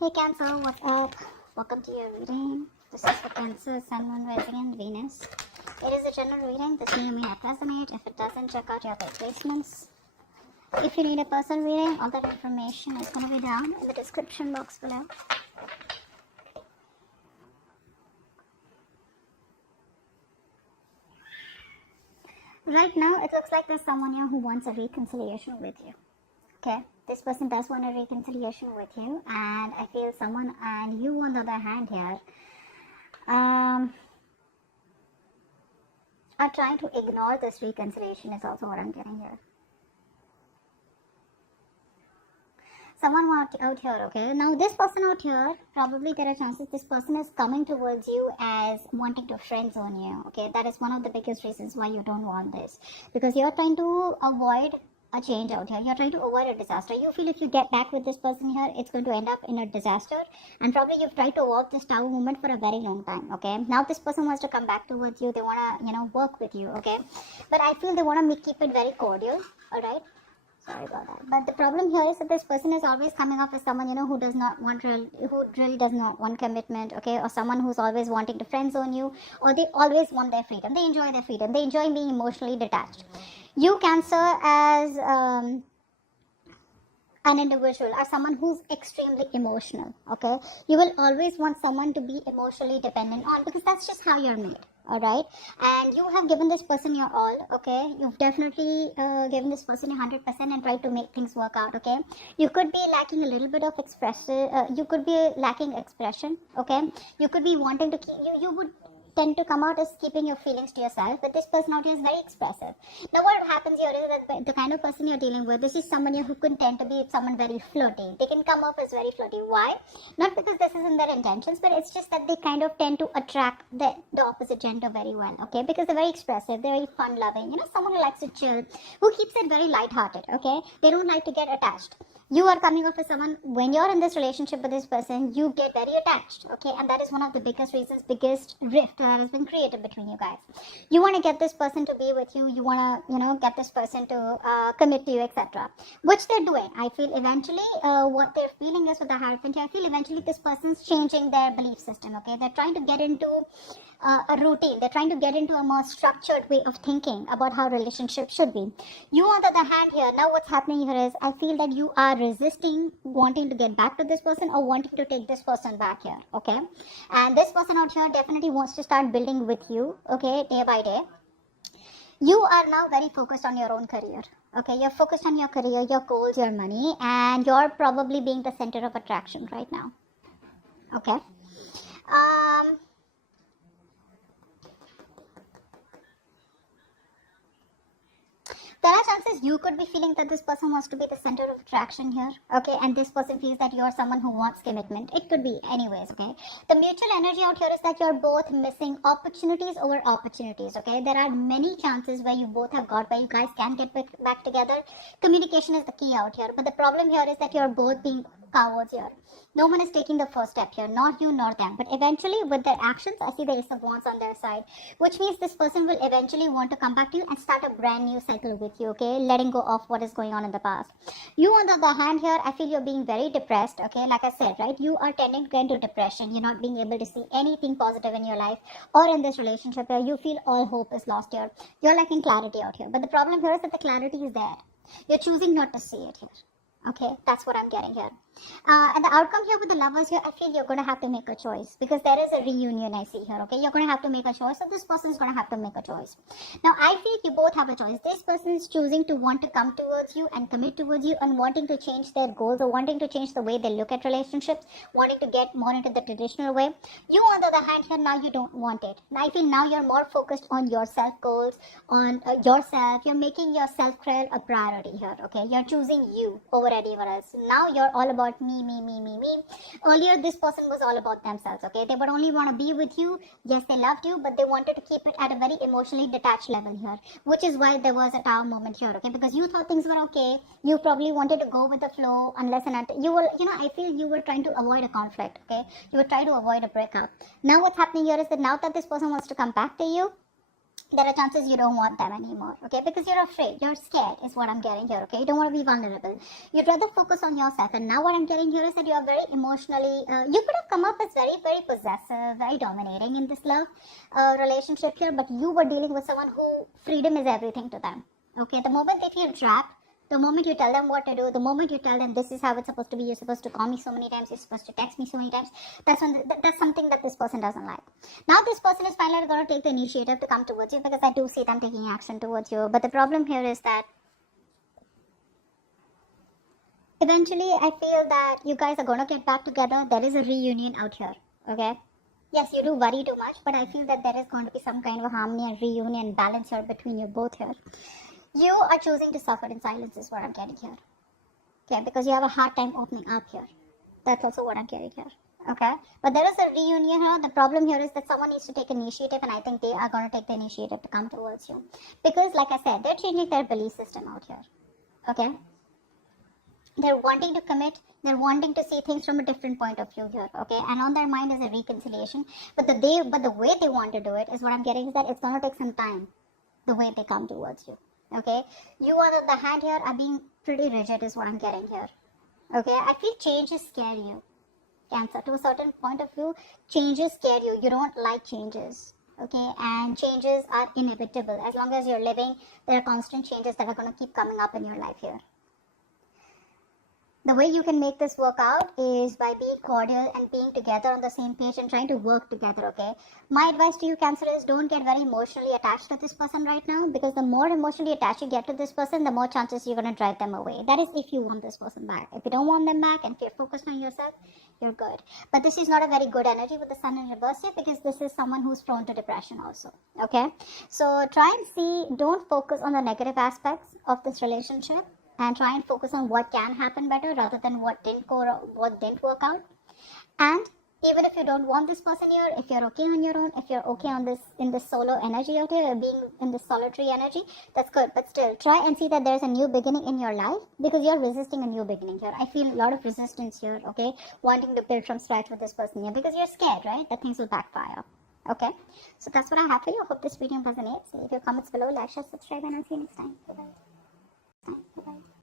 Hey Cancer, what's up? Welcome to your reading. This is for Cancer, Sun, Moon, Rising and Venus. It is a general reading. This may or may not resonate. If it doesn't, check out your other placements. If you need a personal reading, all that information is going to be down in the description box below. Right now, it looks like there's someone here who wants a reconciliation with you. Okay, this person does want a reconciliation with you, and I feel someone and you on the other hand here are trying to ignore this reconciliation is also what I'm getting here. Someone out here, okay, now this person out here, probably there are chances this person is coming towards you as wanting to friend zone you. Okay, that is one of the biggest reasons why you don't want this, because you're trying to avoid a change out here. You're trying to avoid a disaster. You feel if you get back with this person here, it's going to end up in a disaster, and probably you've tried to avoid this tower moment for a very long time. Okay, now this person wants to come back towards you. They want to work with you. Okay, but I feel they want to keep it very cordial. All right, sorry about that. But the problem here is that this person is always coming off as someone who does not want who really does not want commitment. Okay, or someone who's always wanting to friend zone you, or they always want their freedom. They enjoy their freedom. They enjoy being emotionally detached. You Cancer as an individual are someone who's extremely emotional. Okay, you will always want someone to be emotionally dependent on, because that's just how you're made. All right, and you have given this person your all. Okay, you've definitely given this person 100% and tried to make things work out. Okay, you could be lacking a little bit of expression. You could be lacking expression. Okay, you could be wanting to keep you would tend to come out as keeping your feelings to yourself, but this person out here is very expressive. Now what happens here is that the kind of person you're dealing with, this is someone who can tend to be someone very flirty. They can come off as very flirty. Why? Not because this isn't their intentions, but it's just that they kind of tend to attract the opposite gender very well. Okay, because they're very expressive, they're very fun loving, someone who likes to chill, who keeps it very light-hearted. Okay, they don't like to get attached. You are coming off as someone, when you're in this relationship with this person, you get very attached. Okay, and that is one of the biggest reasons, biggest rift that has been created between you guys. You want to get this person to be with you. You want to get this person to commit to you, etc., which they're doing. I feel eventually what they're feeling is with the Hierophant here, I feel eventually this person's changing their belief system. Okay, they're trying to get into a routine. They're trying to get into a more structured way of thinking about how relationships should be. You on the other hand here, now what's happening here is I feel that you are resisting wanting to get back to this person or wanting to take this person back here. Okay, and this person out here definitely wants to start building with you. Okay, day by day. You are now very focused on your own career. Okay, you're focused on your career, your goals, your money, and you're probably being the center of attraction right now. Okay. There are chances you could be feeling that this person wants to be the center of attraction here. Okay, and this person feels that you're someone who wants commitment. It could be anyways. Okay, the mutual energy out here is that you're both missing opportunities over opportunities. Okay, there are many chances where you both have got where you guys can get back together. Communication is the key out here, but the problem here is that you're both being cowards here. No one is taking the first step here, not you nor them. But eventually with their actions, I see the Ace of Wands on their side, which means this person will eventually want to come back to you and start a brand new cycle with you. Okay, letting go of what is going on in the past. You on the other hand here, I feel you're being very depressed. Okay, like I said, right, you are tending to get into depression. You're not being able to see anything positive in your life or in this relationship here. You feel all hope is lost here. You're lacking clarity out here. But the problem here is that the clarity is there. You're choosing not to see it here. Okay, that's what I'm getting here. And the outcome here with the Lovers here, I feel you're going to have to make a choice, because there is a reunion I see here. Okay, you're going to have to make a choice, so this person is going to have to make a choice. Now I feel you both have a choice. This person is choosing to want to come towards you and commit towards you and wanting to change their goals or wanting to change the way they look at relationships, wanting to get more into the traditional way. You on the other hand here, now you don't want it. Now I feel now you're more focused on your self goals, on yourself. You're making your self-care a priority here. Okay, you're choosing you over anyone else. Now you're all about me. Earlier this person was all about themselves. Okay, they would only want to be with you. Yes, they loved you, but they wanted to keep it at a very emotionally detached level here, which is why there was a tower moment here. Okay, because you thought things were okay, you probably wanted to go with the flow unless and until you were, I feel you were trying to avoid a conflict. Okay, you were trying to avoid a breakup. Now what's happening here is that now that this person wants to come back to you, there are chances you don't want them anymore, okay? Because you're afraid, you're scared is what I'm getting here, okay? You don't want to be vulnerable. You'd rather focus on yourself. And now what I'm getting here is that you are very emotionally, you could have come up as very, very possessive, very dominating in this love relationship here, but you were dealing with someone who freedom is everything to them, okay? The moment they feel trapped, the moment you tell them what to do, the moment you tell them this is how it's supposed to be, you're supposed to call me so many times, you're supposed to text me so many times, that's something that this person doesn't like. Now this person is finally going to take the initiative to come towards you, because I do see them taking action towards you. But the problem here is that eventually I feel that you guys are going to get back together. There is a reunion out here, okay? Yes, you do worry too much, but I feel that there is going to be some kind of harmony and reunion balance here between you both here. You are choosing to suffer in silence is what I'm getting here. Okay, because you have a hard time opening up here. That's also what I'm getting here. Okay, but there is a reunion here. The problem here is that someone needs to take initiative, and I think they are going to take the initiative to come towards you. Because like I said, they're changing their belief system out here. Okay, they're wanting to commit, they're wanting to see things from a different point of view here, okay? And on their mind is a reconciliation. But the way they want to do it is what I'm getting is that it's gonna take some time, the way they come towards you. Okay, you on the other hand here are being pretty rigid is what I'm getting here. Okay, I feel changes scare you, Cancer. To a certain point of view, changes scare you. You don't like changes. Okay, and changes are inevitable. As long as you're living, there are constant changes that are going to keep coming up in your life here. The way you can make this work out is by being cordial and being together on the same page and trying to work together, okay? My advice to you, Cancer, is don't get very emotionally attached to this person right now, because the more emotionally attached you get to this person, the more chances you're going to drive them away. That is if you want this person back. If you don't want them back and if you're focused on yourself, you're good. But this is not a very good energy with the sun in reverse here, because this is someone who's prone to depression also, okay? So try and see, don't focus on the negative aspects of this relationship, and try and focus on what can happen better rather than what didn't work out. And even if you don't want this person here, if you're okay on your own, if you're okay on this in this solo energy out here, being in this solitary energy, that's good. But still, try and see that there's a new beginning in your life, because you're resisting a new beginning here. I feel a lot of resistance here, okay? Wanting to build from scratch with this person here, because you're scared, right? That things will backfire. Okay, so that's what I have for you. I hope this video resonates. Leave your comments below, like, share, subscribe, and I'll see you next time. Bye-bye.